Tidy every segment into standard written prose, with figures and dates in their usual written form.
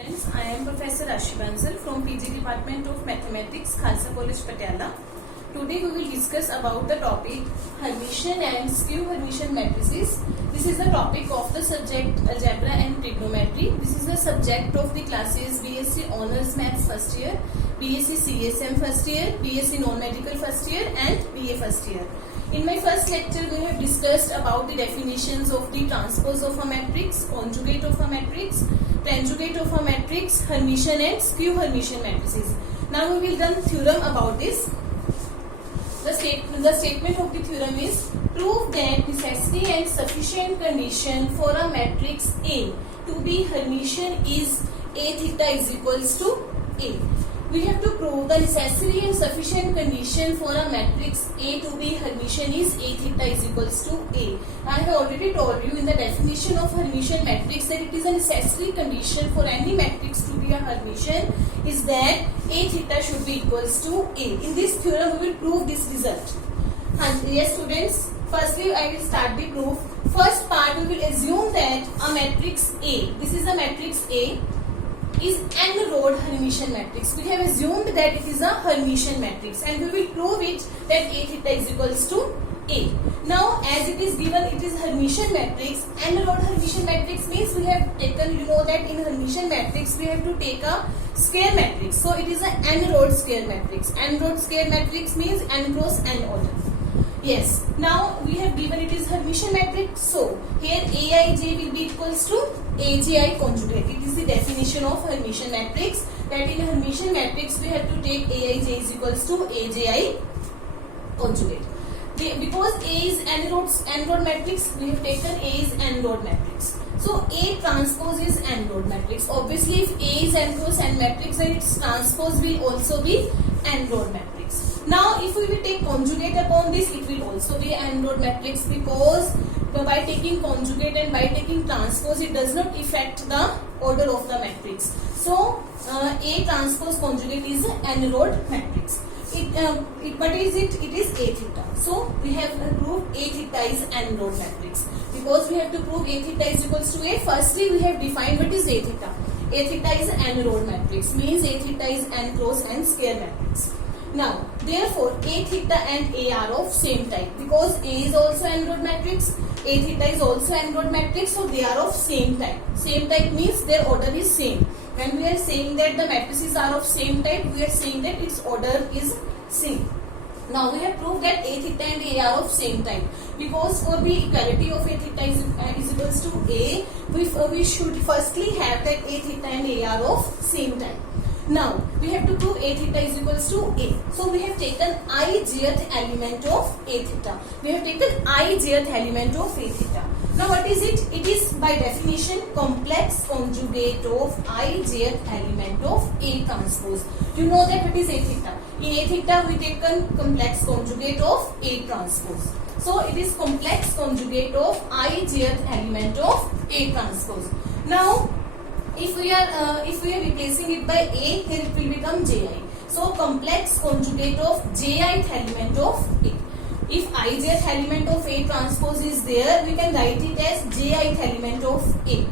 Friends, I am Professor Rashi Bansal from PG Department of Mathematics, Khalsa College, Patiala. Today we will discuss about the topic Hermitian and skew Hermitian matrices. This is the topic of the subject Algebra and Trigonometry. This is the subject of the classes BSc Honours Maths first year, BSc CSM first year, BSc Non-Medical first year and BA first year. In my first lecture, we have discussed about the definitions of the transpose of a matrix, conjugate of a matrix, conjugate of a matrix, Hermitian and skew Hermitian matrices. Now we will learn theorem about this. The statement of the theorem is prove that necessary and sufficient condition for a matrix A to be Hermitian is A theta is equals to A. We have to prove the necessary and sufficient condition for a matrix A to be Hermitian is A theta is equals to A. I have already told you in the definition of Hermitian matrix that it is a necessary condition for any matrix to be a Hermitian is that A theta should be equals to A. In this theorem we will prove this result. And yes students, firstly I will start the proof. First part we will assume that a matrix A, this is a matrix A, is n-row Hermitian matrix. We have assumed that it is a Hermitian matrix and we will prove it that A theta is equals to A. Now as it is given it is Hermitian matrix, n-row Hermitian matrix means we have taken, you know that in Hermitian matrix we have to take a square matrix. So it is a n-row square matrix. N-row square matrix means n cross n order. Yes, now we have given it is Hermitian matrix, so here Aij will be equals to Agi conjugate. It is the definition of Hermitian matrix, that in Hermitian matrix we have to take Aij is equals to Agi conjugate. Because A is n-row matrix, we have taken A is n-row matrix. So A transpose is n-row matrix. Obviously if A is n cross n matrix, then its transpose will also be n-row matrix. Now if we will take conjugate upon this, it will also be n-row matrix, because by taking conjugate and by taking transpose it does not affect the order of the matrix. So A transpose conjugate is n-row matrix. But is it is A theta. So we have proved A theta is n-row matrix. Because we have to prove A theta is equals to A, firstly we have defined what is A theta. A theta is n-row matrix, means A theta is n cross n square matrix. Now, therefore, A theta and A are of same type, because A is also n-row matrix, A theta is also n-row matrix, so they are of same type. Same type means their order is same. When we are saying that the matrices are of same type, we are saying that its order is same. Now, we have proved that A theta and A are of same type, because for the equality of A theta is equals to A, we should firstly have that A theta and A are of same type. Now, we have to prove A theta is equals to A. So, we have taken ijth element of A theta. We have taken ijth element of A theta. Now, what is it? It is by definition complex conjugate of ijth element of A transpose. You know that what is A theta. In A theta, we taken complex conjugate of A transpose. So, it is complex conjugate of ijth element of A transpose. Now, if we are replacing it by A, here it will become Ji. So complex conjugate of Jith element of A. If ijth element of A transpose is there, we can write it as Jith element of A.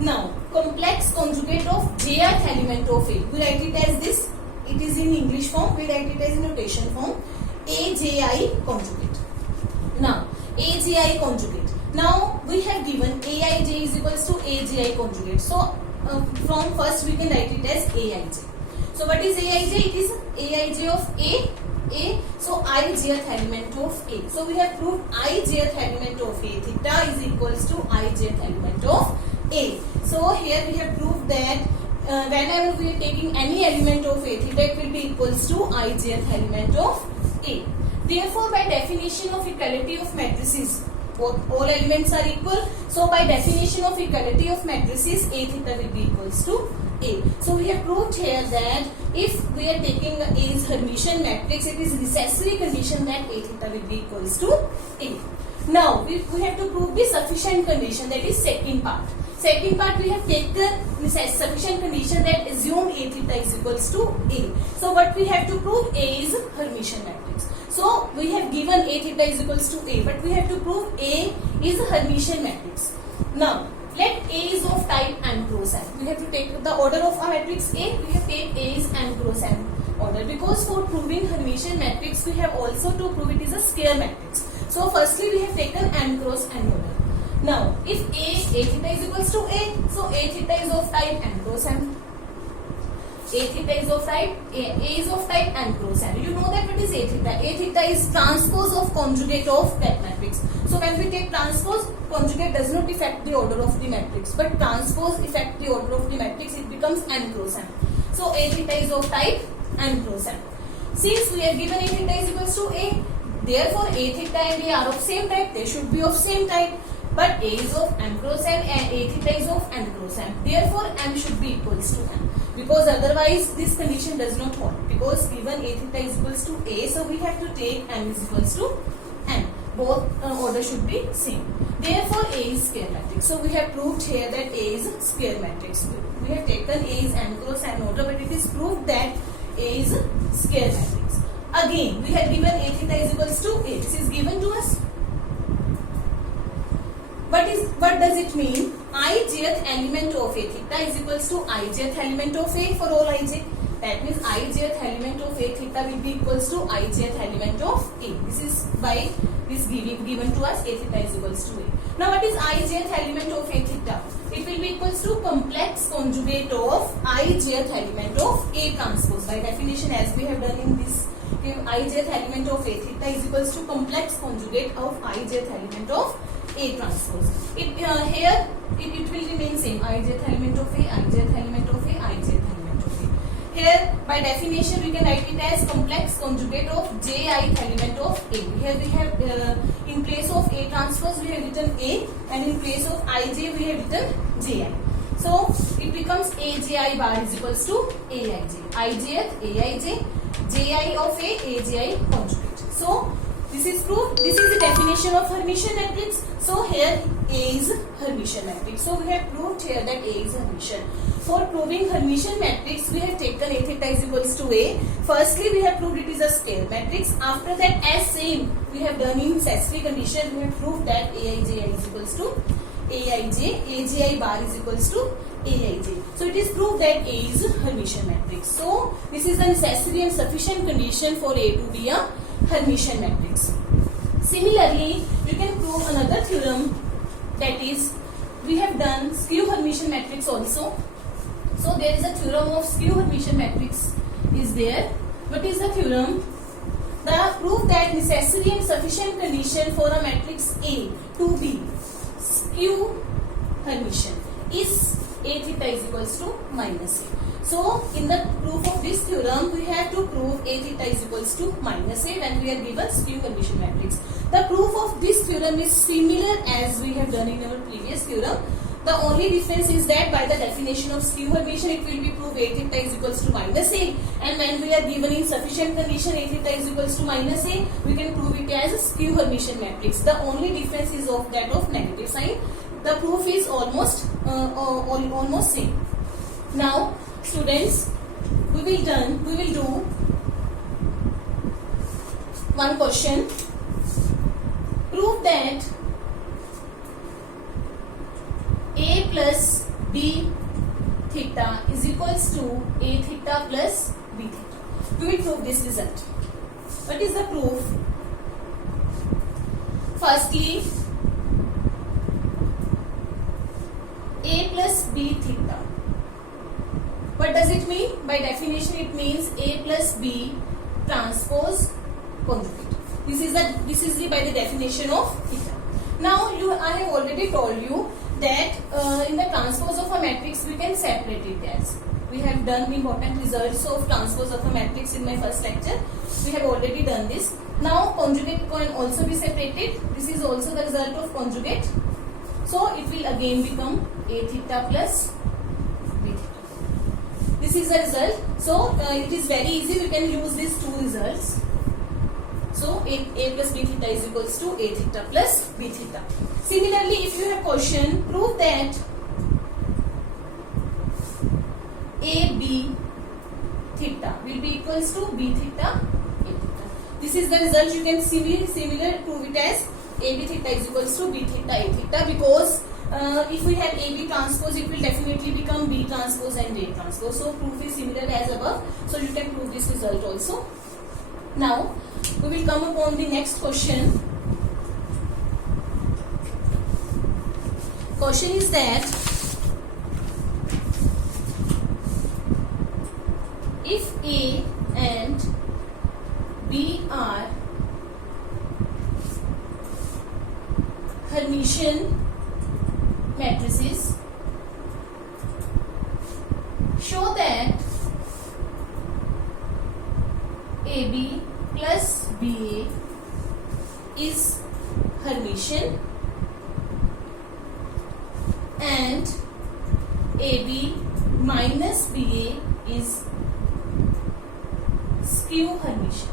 Now complex conjugate of Jth element of A, we write it as this. It is in English form. We write it as in notation form. Aji conjugate. Now Aji conjugate. Now we have given Aij is equals to Agi conjugate. So from first we can write it as Aij. So what is Aij? It is Aij of A. So ijth element of A. So we have proved ijth element of A theta is equals to ijth element of A. So here we have proved that whenever we are taking any element of A theta, it will be equals to ijth element of A. Therefore, by definition of equality of matrices, all elements are equal. So by definition of equality of matrices, A theta will be equals to A. So we have proved here that if we are taking A is Hermitian matrix, it is necessary condition that A theta will be equals to A. Now we have to prove the sufficient condition, that is second part. Second part, we have taken sufficient condition that assume A theta is equals to A. So what we have to prove? A is Hermitian matrix. So we have given A theta is equals to A, but we have to prove A is a Hermitian matrix. Now Let A is of type n cross n. We have to take the order of a matrix A. We have take A is n cross n order, because for proving Hermitian matrix we have also to prove it is a square matrix. So firstly we have taken n cross n order. Now if A theta is equals to A, so A theta is of type n cross n. A theta is of type A is of type n cross n. You know that what is A theta? A theta is transpose of conjugate of that matrix. So when we take transpose, conjugate does not affect the order of the matrix, but transpose affect the order of the matrix. It becomes n cross n. So A theta is of type n cross n. Since we are given A theta is equals to A, therefore A theta and A are of same type. They should be of same type. But A is of m cross n and A theta is of n cross n. Therefore m should be equals to n. Because otherwise this condition does not hold. Because given A theta is equals to A, so we have to take m is equals to n. Both order should be same. Therefore A is square matrix. So we have proved here that A is square matrix. We have taken A is n cross n order, but it is proved that A is square matrix. Again, we have given A theta is equals to A. This is given to us. What does it mean? Ijth element of A theta is equals to ijth element of A for all ij. That means ijth element of A theta will be equals to ijth element of A. This is why this given to us A theta is equals to A. Now what is ijth element of A theta? It will be equals to complex conjugate of ijth element of A transpose. By definition, as we have done in this, ijth element of A theta is equals to complex conjugate of ijth element of A transpose. Here it will remain same. Ijth element of A, ijth element of A, ijth element of A. Here by definition we can write it as complex conjugate of jith element of A. Here we have in place of A transpose we have written A, and in place of ij we have written ji. So it becomes AJI bar is equals to AIJ. Ijth, AIJ, ji of A, AJI conjugate. So this is proof. This is the definition of Hermitian matrix. So here A is Hermitian matrix. So we have proved here that A is Hermitian. For proving Hermitian matrix, we have taken A theta is equals to A. Firstly, we have proved it is a square matrix. After that, as same we have done in necessary condition, we have proved that Aij is equals to Aij, Aji bar is equals to Aij. So it is proved that A is Hermitian matrix. So this is the necessary and sufficient condition for A to be a Hermitian matrix. Similarly, you can prove another theorem, that is, we have done skew Hermitian matrix also. So there is a theorem of skew Hermitian matrix is there. What is the theorem? The proof that necessary and sufficient condition for a matrix A to be skew Hermitian is A theta is equals to minus A. So in the proof of this theorem, we have to prove A theta is equals to minus A when we are given skew Hermitian matrix. The proof of this theorem is similar as we have done in our previous theorem. The only difference is that by the definition of skew Hermitian, it will be proved A theta is equals to minus A, and when we are given in sufficient condition A theta is equals to minus A, we can prove it as a skew Hermitian matrix. The only difference is of that of negative sign. The proof is almost same. Now students, we will do one question. Prove that A plus B theta is equals to A theta plus B theta. We will prove this result. What is the proof? Firstly, A plus B theta. What does it mean? By definition, it means A plus B transpose conjugate. This is by the definition of theta. Now I have already told you that in the transpose of a matrix we can separate it as. We have done the important results of transpose of a matrix in my first lecture. We have already done this. Now conjugate can also be separated. This is also the result of conjugate. So it will again become A theta plus B theta. This is the result. So it is very easy. We can use these two results. So A plus B theta is equals to A theta plus B theta. Similarly, if you have question, prove that AB theta will be equals to B theta A theta. This is the result. You can similar prove it as AB theta is equals to B theta A theta, because if we have AB transpose, it will definitely become B transpose and A transpose. So proof is similar as above. So you can prove this result also. Now we will come upon the next question. Question is that if A and B are Hermitian matrices, show that AB plus BA is Hermitian and AB minus BA is skew Hermitian.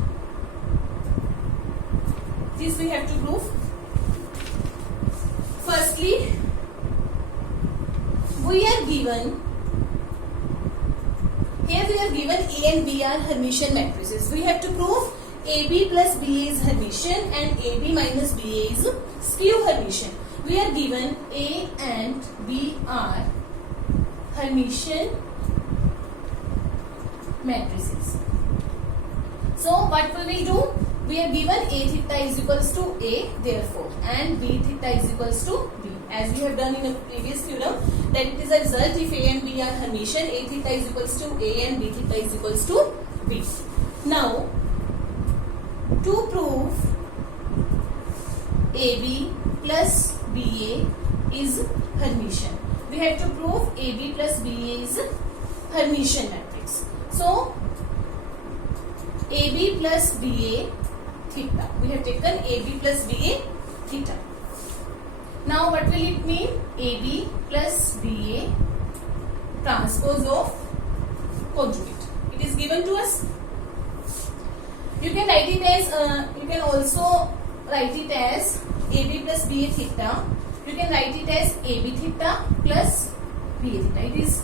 This we have to prove. Firstly, we are given A and B are Hermitian matrices. We have to prove AB plus BA is Hermitian and AB minus BA is skew Hermitian. We are given A and B are Hermitian matrices. So what we will do? We are given A theta is equals to A, therefore, and B theta is equals to B. As we have done in a previous theorem, that it is a result if A and B are Hermitian, A theta is equals to A and B theta is equals to B. Now, to prove AB plus BA is Hermitian, we have to prove AB plus BA is Hermitian matrix. So, AB plus BA theta. We have taken AB plus BA theta. Now what will it mean? AB plus BA transpose of conjugate. It is given to us. You can write it as, you can also write it as AB plus BA theta. You can write it as AB theta plus BA theta. It is,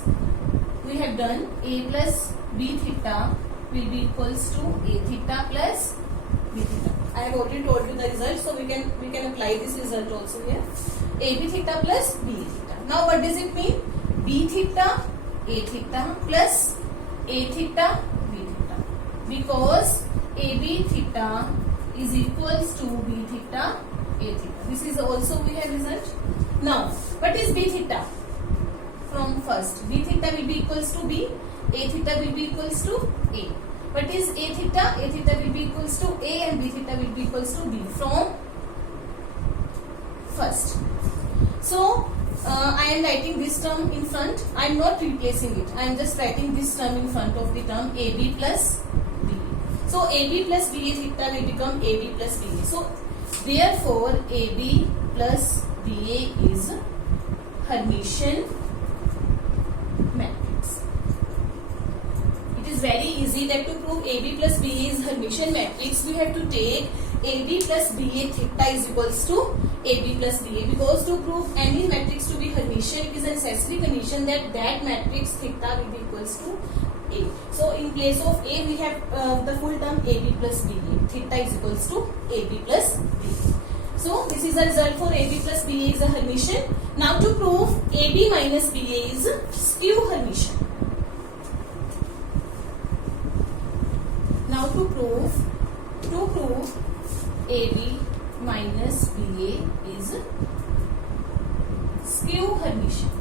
we have done A plus B theta will be equals to A theta plus B theta. I have already told you the result, so we can apply this result also here. AB theta plus BA theta. Now what does it mean? B theta A theta plus A theta B theta, because AB theta is equals to B theta A theta. This is also we have result. Now what is B theta? From first, B theta will be equals to B, A theta will be equals to A. What is A theta? A theta will be equals to A and B theta will be equals to B from first. So, I am writing this term in front. I am not replacing it. I am just writing this term in front of the term AB plus BA. So, AB plus BA theta will become AB plus BA. So, therefore, AB plus BA is Hermitian matrix. It is very easy that to prove AB plus BA is Hermitian matrix, we have to take AB plus BA theta is equals to AB plus BA, because to prove any matrix to be Hermitian, it is a necessary condition that that matrix theta will be equals to A. So in place of A, we have the full term AB plus BA. Theta is equals to AB plus BA. So this is the result for AB plus BA is a Hermitian. Now to prove AB minus BA is skew Hermitian. Now to prove AB minus BA is skew Hermitian.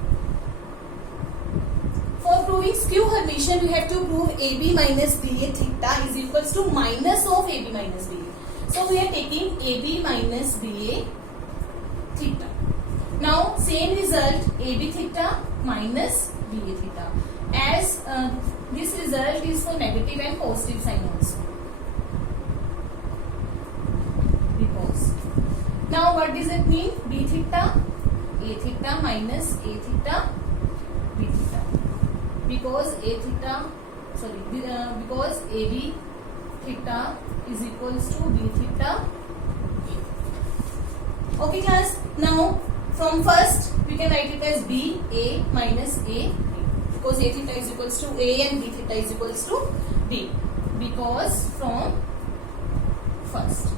For proving skew Hermitian, we have to prove AB minus BA theta is equals to minus of AB minus BA. So we are taking AB minus BA theta. Now same result, AB theta minus BA theta. As this result is for negative and positive sign also. Because now what does it mean? B theta A theta minus A theta B theta. Because A theta, sorry, because AB theta is equals to B theta A. Okay class, now from first we can write it as B A minus A B, because A theta is equals to A and B theta is equals to B, because from first.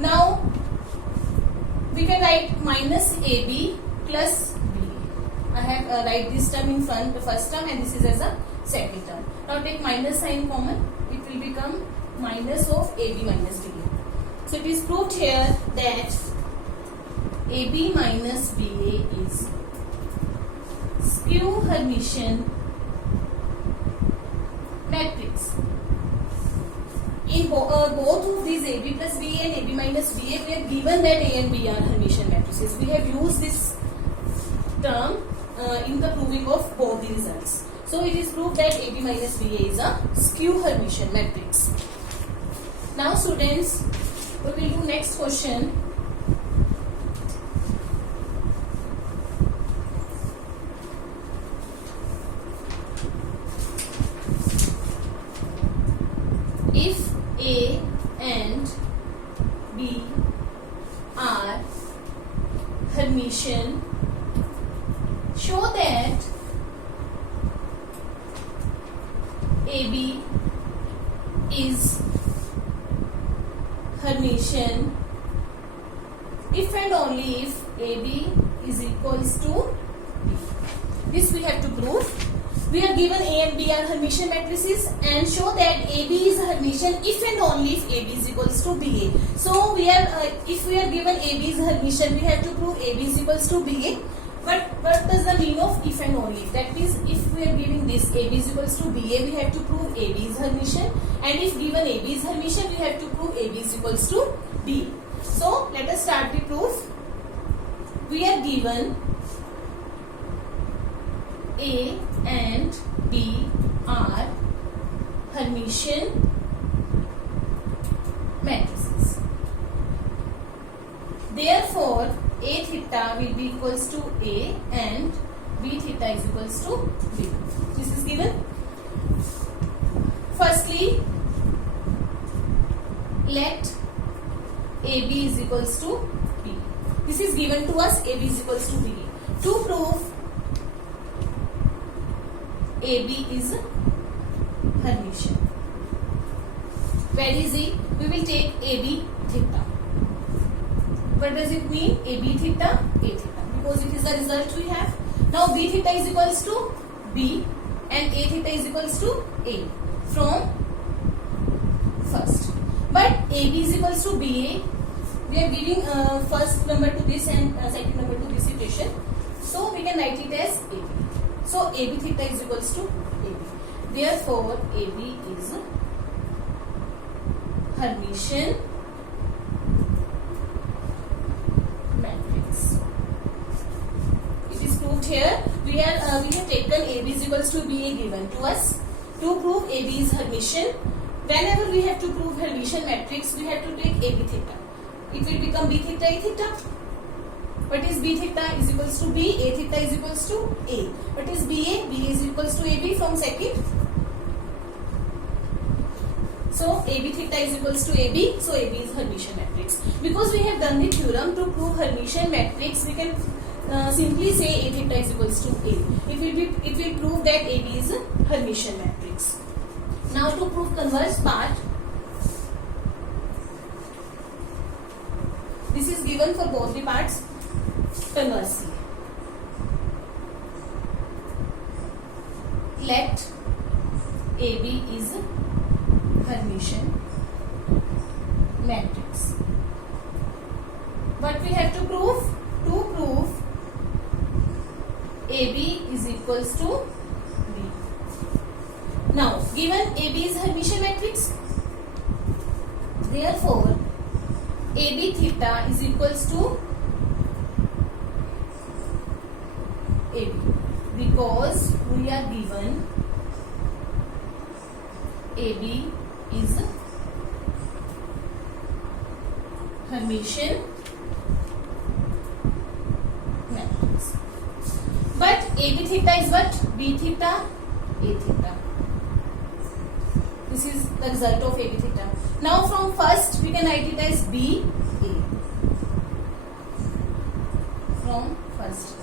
Now we can write minus AB plus BA. I have write this term in front, the first term, and this is as a second term. Now take minus sign common. It will become minus of AB minus BA. So it is proved here that AB minus BA is skew Hermitian matrix. In both of these AB plus BA and AB minus BA, we have given that A and B are Hermitian matrices. We have used this term in the proving of both the results. So it is proved that AB minus BA is a skew Hermitian matrix. Now students, we will do next question. If A and B are Hermitian, show that AB is Hermitian if and only if AB is equals to B. This we have to prove. We are given A and B are Hermitian matrices, and show that AB is Hermitian if and only if AB is equals to BA. So we are if we are given AB is Hermitian, we have to prove AB is equals to BA. But what does the mean of if and only? That means if we are giving this AB is equals to BA, we have to prove AB is Hermitian, and if given AB is Hermitian, we have to prove AB is equals to B. So let us start the proof. We are given A and B are Hermitian matrices. Therefore, A theta will be equals to A and B theta is equals to B. This is given. Firstly, let AB is equals to B. This is given to us, AB is equals to B. To prove AB is Hermitian, very easy. We will take AB theta. What does it mean? AB theta, A theta, because it is the result we have. Now B theta is equals to B and A theta is equals to A from first. But AB is equals to BA. We are giving first number to this and second number to this equation. So we can write it as AB. So AB theta is equals to AB. Therefore AB is Hermitian matrix. It is proved here. We have taken AB is equals to BA given to us. To prove AB is Hermitian, whenever we have to prove Hermitian matrix, we have to take AB theta. It will become B theta, A theta. What is B theta is equals to B, A theta is equals to A. What is BA? BA is equals to AB from second. So AB theta is equals to AB. So AB is Hermitian matrix. Because we have done the theorem to prove Hermitian matrix, we can simply say A theta is equals to A. It will prove that AB is Hermitian matrix. Now to prove converse part, this is given for both the parts. Conversely, let AB is Hermitian matrix. What we have to prove? To prove AB is equals to B. Now, given AB is Hermitian matrix, therefore AB theta is equals to AB, because we are given AB is Hermitian matrix. But AB theta is what? B theta, A theta. This is the result of AB theta. Now from first we can write it as B, A. From first.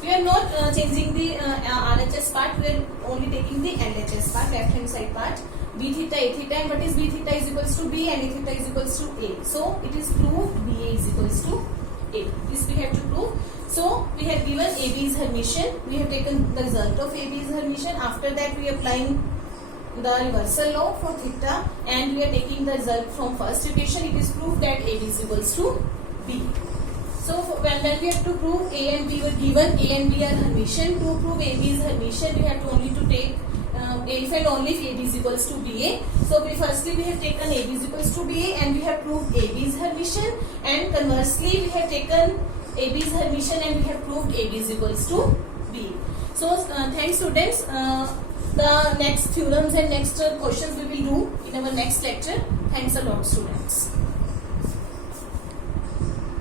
We are not changing the RHS part, we are only taking the LHS part, left hand side part. B theta, A theta, and what is B theta is equals to B and A theta is equals to A. So it is proved BA is equals to A. This we have to prove. So we have given AB is Hermitian. We have taken the result of AB is Hermitian. After that we are applying the reversal law for theta, and we are taking the result from first equation. It is proved that AB is equals to B. So when we have to prove A and B were given, A and B are Hermitian. To prove AB is Hermitian, we have to only to take if and only if AB is equals to BA. So firstly we have taken AB is equals to BA, and we have proved AB is Hermitian, and conversely we have taken AB is Hermitian and we have proved AB is equals to BA. So thanks students. The next theorems and next questions we will do in our next lecture. Thanks a lot students.